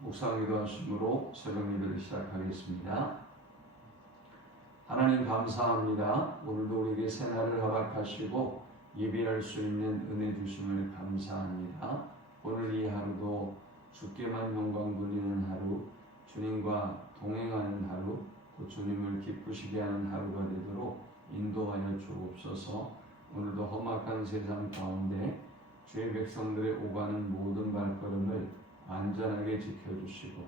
묵상기도 하심으로 새벽 예배를 시작하겠습니다. 하나님 감사합니다. 오늘도 우리에게 새날을 허락하시고 예배할 수 있는 은혜 주심을 감사합니다. 오늘 이 하루도 주께만 영광 돌리는 하루, 주님과 동행하는 하루, 또 주님을 기쁘시게 하는 하루가 되도록 인도하여 주옵소서. 오늘도 험악한 세상 가운데 주의 백성들의 오가는 모든 발걸음을 안전하게 지켜주시고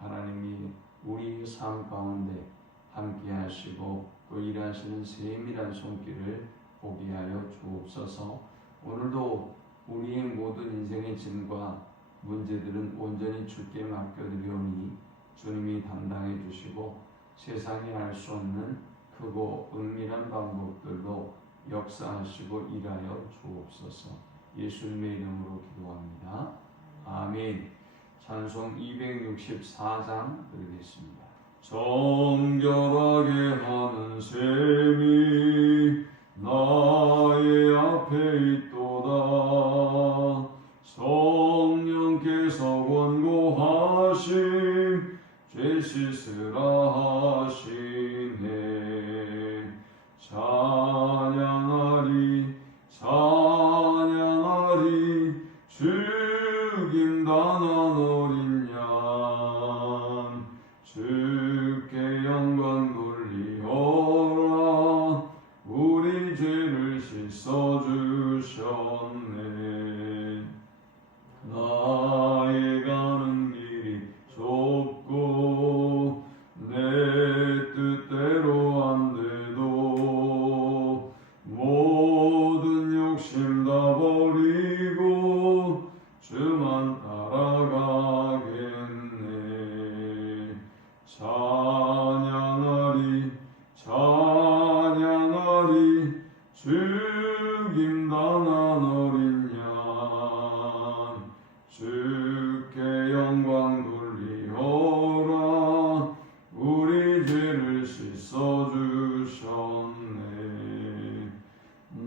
하나님이 우리의 삶 가운데 함께 하시고 또 일하시는 세밀한 손길을 보게 하여 주옵소서. 오늘도 우리의 모든 인생의 짐과 문제들은 온전히 주께 맡겨드리오니 주님이 담당해 주시고 세상이 알 수 없는 크고 은밀한 방법들로 역사하시고 일하여 주옵소서. 예수님의 이름으로 기도합니다. 아멘. 찬송 264장 드리겠습니다. 정결하게 하는 셈이 나의 앞에 있도다. 성령께서 권고하심 죄 씻으라 하시네. 찬양하리 찬양하리 죽임당한 어린 양 주께 영광 돌리어라. 우리 죄를 씻어주셨네. 나의 가는 길이 좁고 내 뜻대로 안 돼도 모든 욕심 다 버리고 주만 따라가겠네. 찬양하리 찬양하리 죽임당한 어린 양 주께 영광 돌리어라. 우리 죄를 씻어주셨네.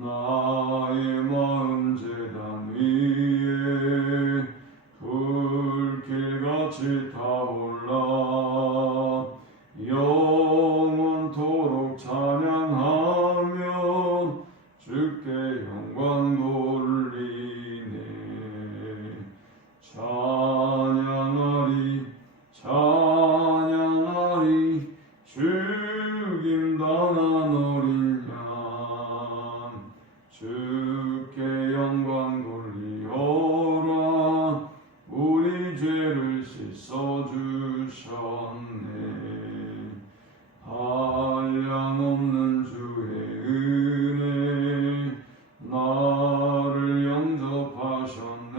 나의 마음 제단 위에 불길같이 타올라 영원토록 찬양하며 주께 영광 돌리네. 찬양하리 찬양하리 죽임당한 어린 양 주께 영광 돌리어라. 우리 죄를 씻어주셨네. 한량없는 주의 은혜 나를 영접하셨네.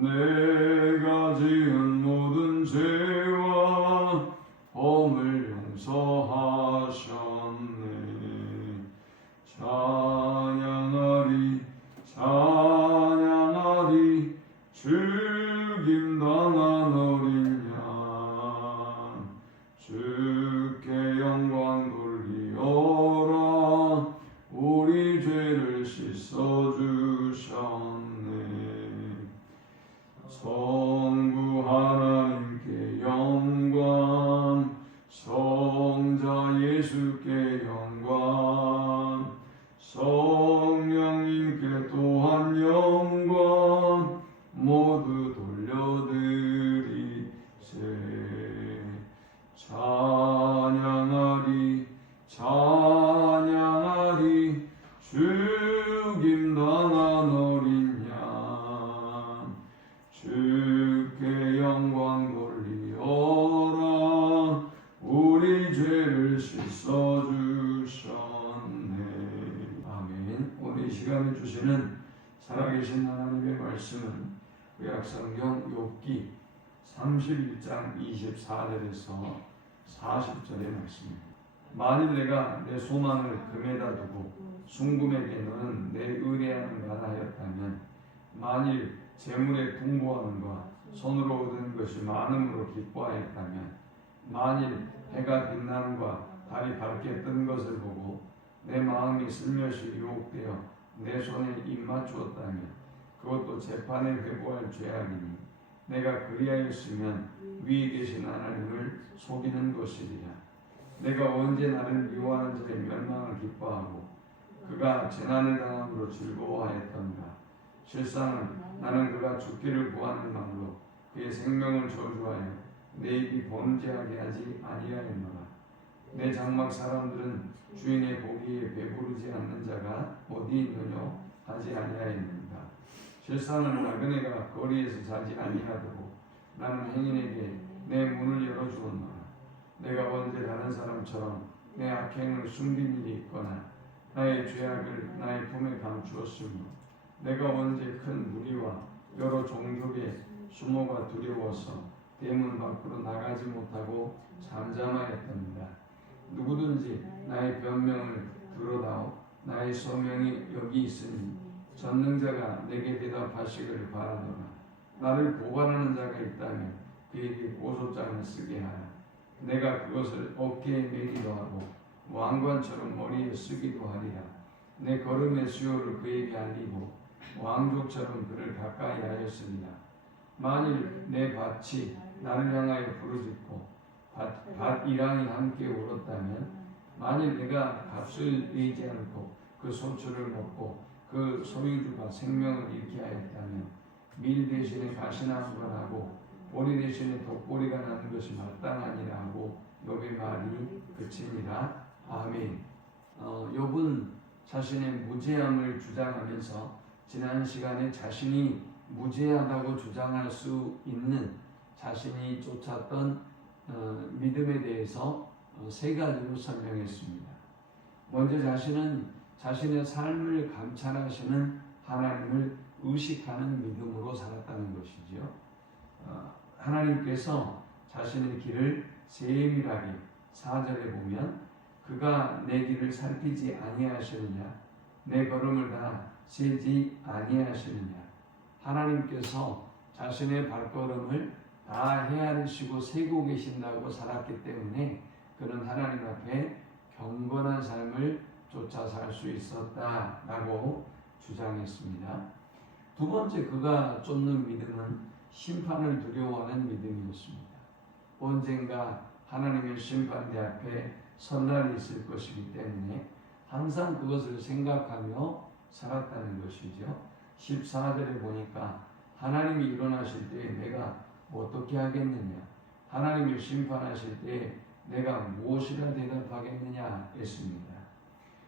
내가 지은 모든 죄와 범을 용서하셨네. 찬양하리 찬양하리 죽임당한 어린 양 주께 영광 돌리어라. 우리 죄를 씻어주셨네. 성부 하나님께 영광, 성자 예수께 영광, 성령님께 또한 영광 모두 돌려드리세. 찬양하리 찬양하리 죽임당한 어린 양 주께 영광 돌리어라. 우리 죄를 씻어주셨네. 아멘. 오늘 이 시간에 주시는 살아계신 하나님의 말씀은 구약성경 욥기 31장 24절에서 40절의 말씀입니다. 만일 내가 내 소망을 금에다 두고 순금에게 너는 내 의뢰하는 바라 하였다면, 만일 재물의 풍부함과 손으로 얻은 것이 많음으로 기뻐하였다면, 만일 해가 빛남과 달이 밝게 뜬 것을 보고 내 마음이 슬며시 유혹되어 내 손에 입 맞추었다면 그것도 재판에 회고할 죄악이니 내가 그리하였으면 위에 계신 하나님을 속이는 것이리라. 내가 언제 나를 미워하는 자의 멸망을 기뻐하고 그가 재난을 당함으로 즐거워하였던가. 실상 나는 그가 죽기를 구하는 말로 그의 생명을 저주하여 내 입이 범죄하게 하지 아니하였노라. 내 장막 사람들은 주인의 고기에 배부르지 않는 자가 어디 있느냐 하지 아니하였는가. 실상은 나그네가 거리에서 자지 아니하도록 나는 행인에게 내 문을 열어주었노라. 내가 언제 다른 사람처럼 내 악행을 숨긴 일이 있거나 나의 죄악을 나의 품에 감추었으며 내가 언제 큰 무리와 여러 종족의 수모가 두려워서 대문 밖으로 나가지 못하고 잠잠하였답니다. 누구든지 나의 변명을 들어다오 나의 소명이 여기 있으니 전능자가 내게 대답하시기를 바라노라. 나를 고발하는 자가 있다면 그에게 고소장을 쓰게 하라. 내가 그것을 어깨에 매기도 하고 왕관처럼 머리에 쓰기도 하리라. 내 걸음의 수요를 그에게 알리고 왕족처럼 그를 가까이 하였으리라. 만일 내 밭이 나를 향하여 부르짖고 밭이랑이 함께 울었다면 만일 내가 값을 내지 않고 그 소출을 먹고 그 소유주가 생명을 잃게 하였다면 밀 대신에 가시나 한 번 하고 보리 대신에 독보리가 나는 것이 마땅하니라 하고 욥의 말이 그치니라. 아멘. 욥은 자신의 무죄함을 주장하면서 지난 시간에 자신이 무죄하다고 주장할 수 있는 자신이 쫓았던 믿음에 대해서 세 가지로 설명했습니다. 먼저 자신은 자신의 삶을 감찰하시는 하나님을 의식하는 믿음으로 살았다는 것이죠. 하나님께서 자신의 길을 세밀하게 4절에 보면 그가 내 길을 살피지 아니하시느냐 내 걸음을 다 세지 아니하시느냐. 하나님께서 자신의 발걸음을 다 헤아리시고 세고 계신다고 살았기 때문에 그는 하나님 앞에 경건한 삶을 쫓아 살 수 있었다라고 주장했습니다. 두 번째 그가 쫓는 믿음은 심판을 두려워하는 믿음이었습니다. 언젠가 하나님의 심판대 앞에 설 날이 있을 것이기 때문에 항상 그것을 생각하며 살았다는 것이죠. 14절에 보니까 하나님이 일어나실 때 내가 어떻게 하겠느냐, 하나님이 심판하실 때 내가 무엇이라 대답하겠느냐 했습니다.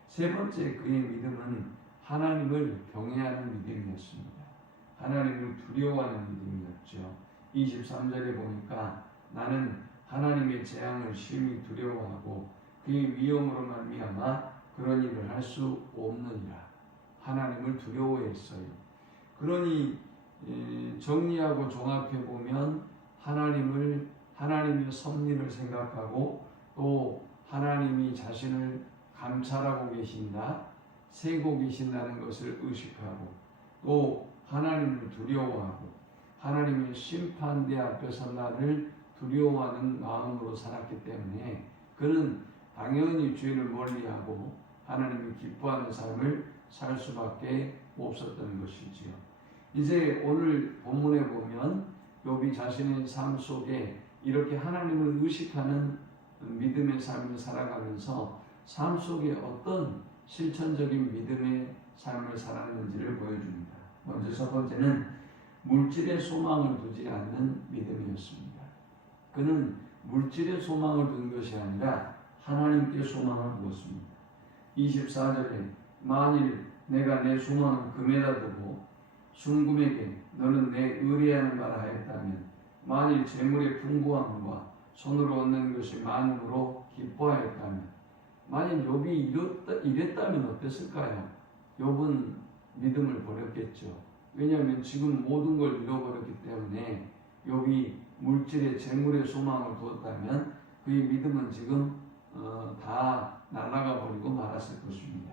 세 번째 그의 믿음은 하나님을 경외하는 믿음이었습니다. 하나님을 두려워하는 믿음이었죠. 23절에 보니까 나는 하나님의 재앙을 심히 두려워하고 그의 위험으로 말미암아 그런 일을 할 수 없느니라. 하나님을 두려워했어요. 그러니 정리하고 종합해 보면 하나님의 섭리를 생각하고 또 하나님이 자신을 감찰하고 계신다, 세고 계신다는 것을 의식하고 또 하나님을 두려워하고 하나님의 심판대 앞에 선 날을 두려워하는 마음으로 살았기 때문에 그는 당연히 죄를 멀리하고 하나님이 기뻐하는 삶을 살 수밖에 없었던 것이지요. 이제 오늘 본문에 보면 욥이 자신의 삶 속에 이렇게 하나님을 의식하는 믿음의 삶을 살아가면서 삶 속에 어떤 실천적인 믿음의 삶을 살았는지를 보여줍니다. 먼저 첫 번째는 물질의 소망을 두지 않는 믿음이었습니다. 그는 물질의 소망을 둔 것이 아니라 하나님께 소망을 두었습니다. 24절에 만일 내가 내 소망을 금에다 두고 순금에게 너는 내 의뢰하는 바라 하였다면 만일 재물의 풍부함과 손으로 얻는 것이 많음으로 기뻐하였다면 만일 욥이 이랬다면 어땠을까요? 욥은 믿음을 버렸겠죠. 왜냐하면 지금 모든 걸 잃어버렸기 때문에 욥이 물질의 재물의 소망을 두었다면 그의 믿음은 지금 다 날아가 버리고 말았을 것입니다.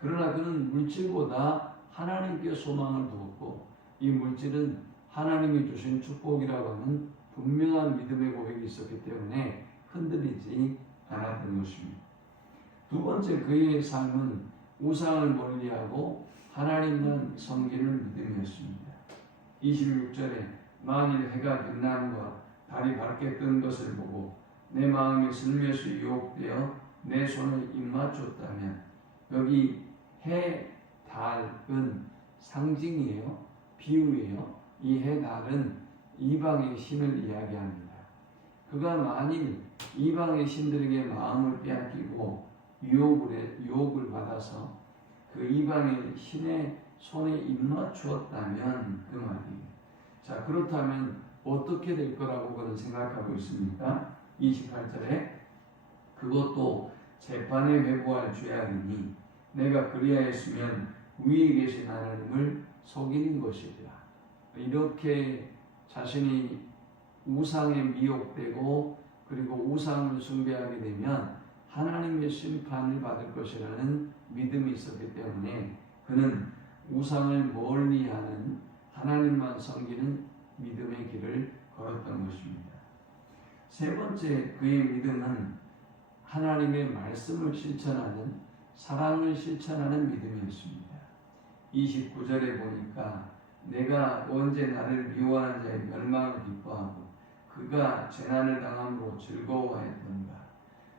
그러나 그는 물질보다 하나님께 소망을 두었고 이 물질은 하나님이 주신 축복이라고 하는 분명한 믿음의 고백이 있었기 때문에 흔들리지 않았던 것입니다. 두 번째 그의 삶은 우상을 멀리하고 하나님만 섬기는 믿음이었습니다. 26절에 만일 해가 빛남과 달이 밝게 뜬 것을 보고 내 마음이 슬며시 유혹되어 내 손을 입맞췄다면, 여기 해, 달은 상징이에요. 비유예요. 이 해, 달은 이방의 신을 이야기합니다. 그가 만일 이방의 신들에게 마음을 빼앗기고 유혹을 받아서 그 이방의 신의 손에 입맞추었다면 그 말이에요. 자, 그렇다면 어떻게 될 거라고 그는 생각하고 있습니까? 28절에 그것도 재판에 회부할 죄악이니 내가 그리하였으면 위에 계신 하나님을 속이는 것이라. 이렇게 자신이 우상에 미혹되고 그리고 우상을 숭배하게 되면 하나님의 심판을 받을 것이라는 믿음이 있었기 때문에 그는 우상을 멀리하는 하나님만 섬기는 믿음의 길을 걸었던 것입니다. 세 번째, 그의 믿음은 하나님의 말씀을 실천하는, 사랑을 실천하는 믿음이었습니다. 29절에 보니까 내가 언제 나를 미워하는 자의 멸망을 기뻐하고 그가 재난을 당함으로 즐거워하였던가.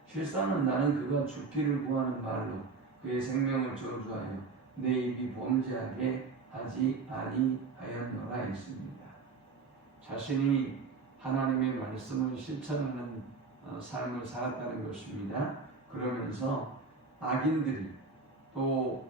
실상은 나는 그가 죽기를 구하는 말로 그의 생명을 저주하여 내 입이 범죄하게 하지 아니하였노라 했습니다. 자신이 하나님의 말씀을 실천하는 삶을 살았다는 것입니다. 그러면서 악인들이 또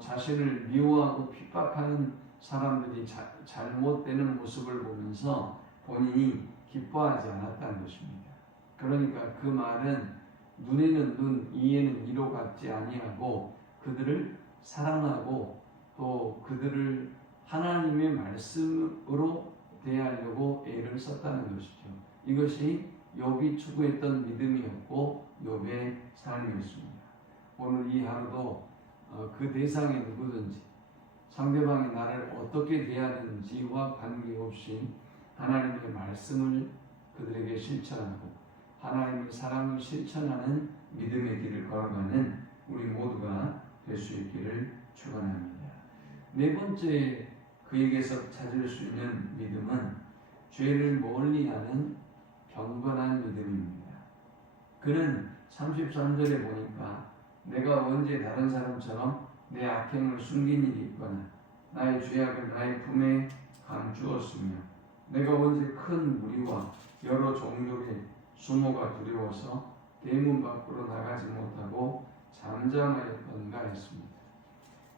자신을 미워하고 핍박하는 사람들이 잘못되는 모습을 보면서 본인이 기뻐하지 않았다는 것입니다. 그러니까 그 말은 눈에는 눈, 이에는 이로 같지 아니하고 그들을 사랑하고 또 그들을 하나님의 말씀으로 대하려고 애를 썼다는 것이죠. 이것이 욥이 추구했던 믿음이었고 욥의 삶이었습니다. 오늘 이 하루도 그 대상의 누구든지 상대방이 나를 어떻게 대하는지와 관계없이 하나님의 말씀을 그들에게 실천하고 하나님의 사랑을 실천하는 믿음의 길을 걸어가는 우리 모두가 될 수 있기를 축원합니다. 네 번째, 그에게서 찾을 수 있는 믿음은 죄를 멀리하는 경건한 믿음입니다. 그는 33절에 보니까 내가 언제 다른 사람처럼 내 악행을 숨긴 일이 있거나 나의 죄악을 나의 품에 감추었으며 내가 언제 큰 무리와 여러 종족의 수모가 두려워서 대문 밖으로 나가지 못하고 잠잠하였던가 했습니다.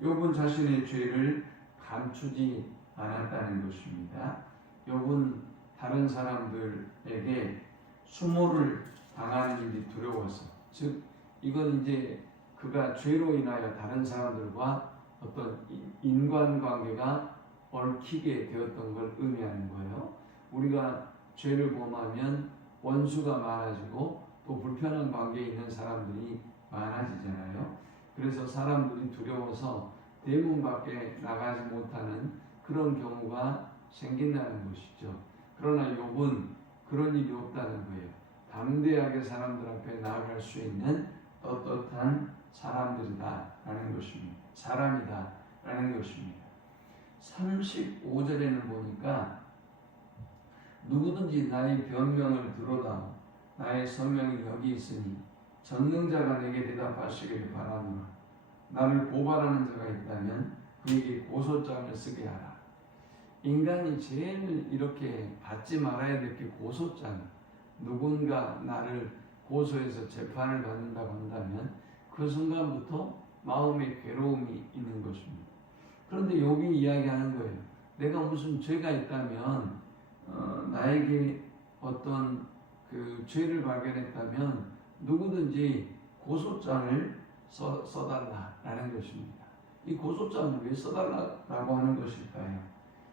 욥은 자신의 죄를 감추지 않았다는 것입니다. 욥은 다른 사람들에게 수모를 당하는 일이 두려워서, 즉 이건 이제 그가 죄로 인하여 다른 사람들과 어떤 인간관계가 얽히게 되었던 걸 의미하는 거예요. 우리가 죄를 범하면 원수가 많아지고 또 불편한 관계에 있는 사람들이 많아지잖아요. 그래서 사람들이 두려워서 대문 밖에 나가지 못하는 그런 경우가 생긴다는 것이죠. 그러나 욥은 그런 일이 없다는 거예요. 담대하게 사람들 앞에 나아갈 수 있는 떳떳한 사람들이다라는 것입니다. 사람이다라는 것입니다. 35절에는 보니까 누구든지 나의 변명을 들어다오 나의 서명이 여기 있으니 전능자가 내게 대답하시기를 바라노라. 나를 고발하는 자가 있다면 그에게 고소장을 쓰게 하라. 인간이 제일 이렇게 받지 말아야 될 게 고소장. 누군가 나를 고소해서 재판을 받는다고 한다면 그 순간부터 마음에 괴로움이 있는 것입니다. 그런데 욥이 이야기하는 거예요. 내가 무슨 죄가 있다면 나에게 어떤 그 죄를 발견했다면 누구든지 고소장을 써달라라는 것입니다. 이 고소장을 왜 써달라고 하는 것일까요?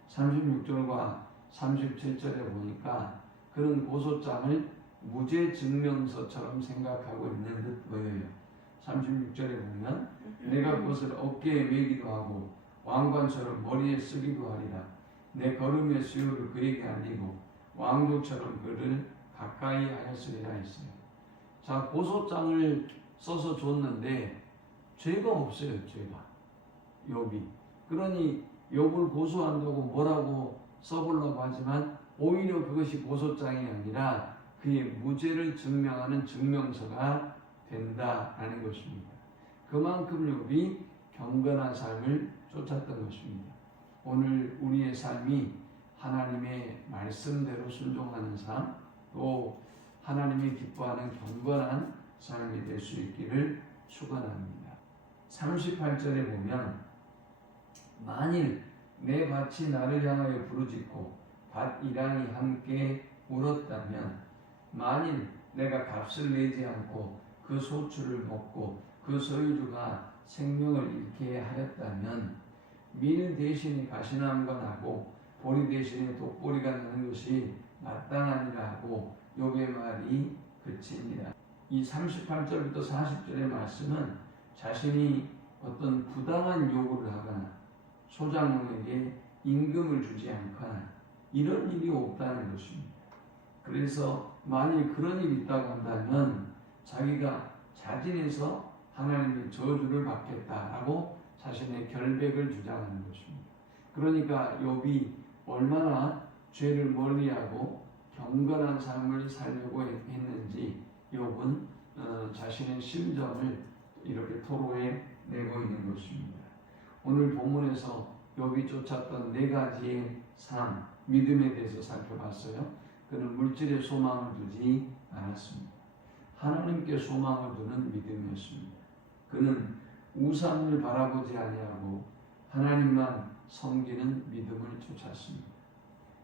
36절과 37절에 보니까 그런 고소장을 무죄 증명서처럼 생각하고 있는 듯 보여요. 36절에 보면 내가 그것을 어깨에 메기도 하고 왕관처럼 머리에 쓰기도 하리라. 내 걸음의 수요를 그에게 알리고 왕족처럼 그를 가까이 하였으리라 했어요. 자, 고소장을 써서 줬는데 죄가 없어요. 죄가 욥이. 그러니 욥을 고소한다고 뭐라고 써보려고 하지만 오히려 그것이 고소장이 아니라 그의 무죄를 증명하는 증명서가 된다라는 것입니다. 그만큼 욥이 경건한 삶을 쫓았던 것입니다. 오늘 우리의 삶이 하나님의 말씀대로 순종하는 삶, 또 하나님이 기뻐하는 경건한 삶이 될 수 있기를 축원합니다. 38절에 보면 만일 내 밭이 나를 향하여 부르짖고 밭 이랑이 함께 울었다면, 만일 내가 값을 내지 않고 그 소출을 먹고 그 소유주가 생명을 잃게 하였다면, 밀 대신에 가시나무가 나고 보리 대신에 독보리가 나는 것이 마땅하니라 하고 욥의 말이 그치니라. 이 38절부터 40절의 말씀은 자신이 어떤 부당한 요구를 하거나 소장농에게 임금을 주지 않거나 이런 일이 없다는 것입니다. 그래서 만일 그런 일이 있다고 한다면 자기가 자진해서 하나님의 저주를 받겠다라고 자신의 결백을 주장하는 것입니다. 그러니까 욥이 얼마나 죄를 멀리하고 경건한 삶을 살려고 했는지 욥은 자신의 심정을 이렇게 토로해 내고 있는 것입니다. 오늘 본문에서 욥이 쫓았던 네 가지의 삶, 믿음에 대해서 살펴봤어요. 그는 물질에 소망을 두지 않았습니다. 하나님께 소망을 두는 믿음이었습니다. 그는 우상을 바라보지 아니하고 하나님만 섬기는 믿음을 쫓았습니다.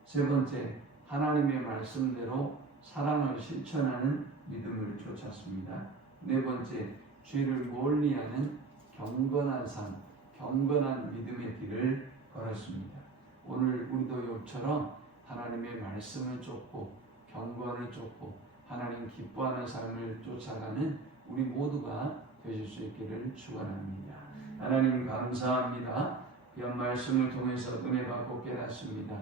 세 번째, 하나님의 말씀대로 사랑을 실천하는 믿음을 쫓았습니다. 네 번째, 죄를 멀리하는 경건한 삶, 경건한 믿음의 길을 걸었습니다. 오늘 우리도 욥처럼 하나님의 말씀을 쫓고 경건을 쫓고 하나님 기뻐하는 삶을 쫓아가는 우리 모두가 되실 수 있기를 축원합니다. 하나님 감사합니다. 귀한 말씀을 통해서 은혜 받고 깨닫습니다.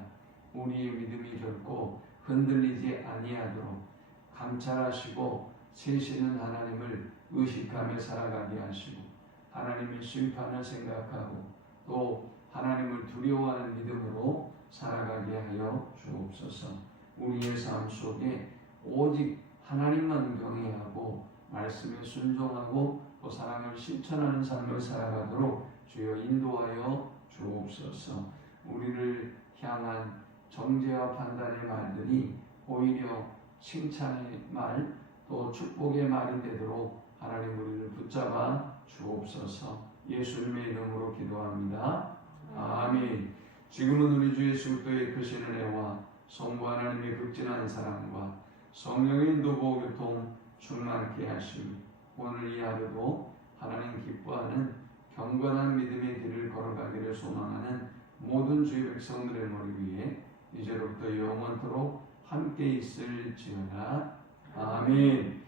우리의 믿음이 결코 흔들리지 아니하도록 감찰하시고 세시는 하나님을 의식하며 살아가게 하시고 하나님의 심판을 생각하고 또 하나님을 두려워하는 믿음으로 살아가게 하여 주옵소서. 우리의 삶 속에 오직 하나님만 경외하고 말씀에 순종하고 또 사랑을 실천하는 삶을 살아가도록 주여 인도하여 주옵소서. 우리를 향한 정죄와 판단의 말들이 오히려 칭찬의 말, 또 축복의 말이 되도록 하나님 우리를 붙잡아 주옵소서. 예수님의 이름으로 기도합니다. 아멘. 지금은 우리 주 예수 그리스도의 크신 은혜와 성부 하나님의 극진한 사랑과 성령의 인도고 교통 충만케 하시니 오늘 이 하루도 하나님 기뻐하는 경건한 믿음의 길을 걸어가기를 소망하는 모든 주의 백성들의 머리 위에 이제로부터 영원토록 함께 있을지어다. 아멘.